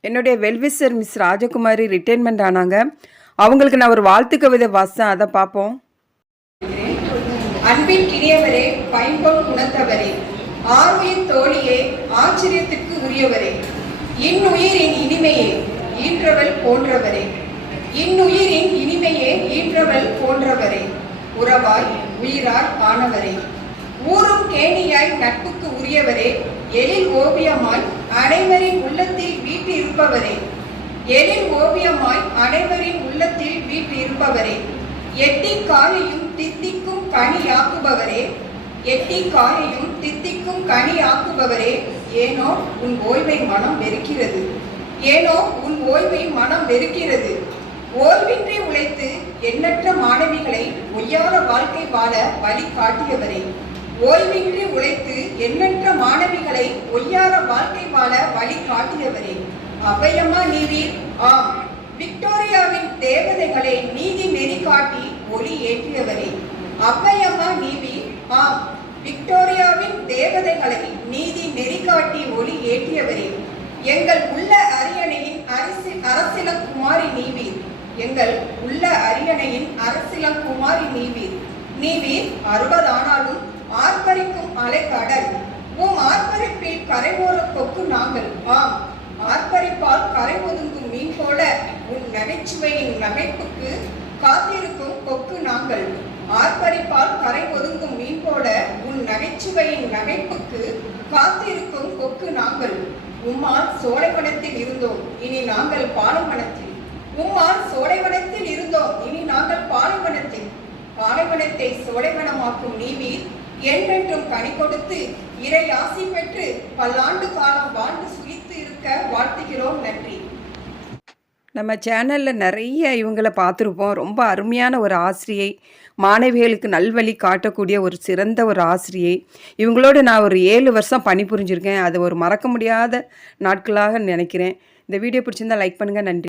என்னுடைய well-wisher miss ராஜகுமாரி retirement ஆனாங்க. அவங்களுக்கு நான் ஒரு வாழ்த்து கவிதை வாசன் அதை பார்ப்போம். அன்பின் கிணியவரே பைம்பொன் குணத்தவரே ஆர்வியின் தோழியே ஆச்சரியத்துக்கு உரியவரே. இன்னுயிரின் இனிமையே ஈன்றவள் போன்றவரே. இன்னுயிரின் இனிமையே ஈன்றவள் போன்றவரே. உறவாய் உயிராய் ஆனவரே. ஊரும் கேணியாய் நட்புக்கு உரியவரே. எழில் ஓவியமாய் அனைவரின் உள்ளத்தில் இருப்பவரே. எழில் ஓவியமாய் அனைவரின் உள்ளத்தில் வீட்டிருப்பவரே எட்டி காயையும் தித்திக்கும் கனியாக்குபவரே. எட்டி காயையும் தித்திக்கும் கனியாக்குபவரே. ஏனோ உன் ஓய்வை மனம் வெறுக்கிறது. ஏனோ உன் ஓய்வை மனம் வெறுக்கிறது. ஓய்வின்றி உழைத்து எண்ணற்ற மாணவிகளை ஒய்யார வாழ்க்கை வாழ வழி காட்டியவரே. ஓய்வின்றி உழைத்து எண்ணற்ற மாணவிகளை ஒய்யார வாழ்க்கை வாழ வழி காட்டியவரே. அபயமா நீவீர் ஆம். விக்டோரியாவின் தேவதைகளை நீதி நெறி காட்டி ஒளி ஏற்றியவரே. அபயமா நீவீர் ஆம். விக்டோரியாவின் தேவதைகளை நீதி நெறி காட்டி ஒளி ஏற்றியவரே. எங்கள் உள்ள அரியணையின் அரசி அரசிலங்குமாரி நீவீர் எங்கள் உள்ள அரியணையின் அரசிலங்குமாரி நீவீர் நீவீர் அறுபதானாலும் ஆர்ப்பரிக்கும் அலைக்கடல் உம் ஆர்ப்பரிப்பில் கரைவோர கொக்கு நாங்கள். ஆம். கரை ஒதுங்கும் மீன் போல உன் நகைச்சுவையின் நகைப்புக்கு காத்திருக்கும் கொக்கு நாங்கள். ஆர்ப்பரிப்பால் கரை ஒதுங்கும் மீன் போல உன் நகைச்சுவையின் நகைப்புக்கு காத்திருக்கும் கொக்கு நாங்கள். உம்மால் சோலைவனத்தில் இருந்தோம் இனி நாங்கள் பாலைவனத்தில். உம்மால் சோலைவனத்தில் இருந்தோம் இனி நாங்கள் பாலைவனத்தில். பாலைவனத்தை சோலைவனமாக்கும் நீவீர் என்றென்றும் கனி கொடுத்து இறை ஆசி பெற்று பல்லாண்டு காலம் வாழ்ந்து வாழ்த்துகிறோம். நன்றி. நம்ம சேனலில் நிறைய இவங்களை பார்த்துருப்போம். ரொம்ப அருமையான ஒரு ஆசிரியை மாணவிகளுக்கு நல்வழி காட்டக்கூடிய ஒரு சிறந்த ஒரு ஆசிரியை. இவங்களோட நான் ஒரு ஏழு வருஷம் பணிபுரிஞ்சிருக்கேன் அது ஒரு மறக்க முடியாத நாட்களாக நினைக்கிறேன். இந்த வீடியோ பிடிச்சிருந்தா லைக் பண்ணுங்கள் நன்றி.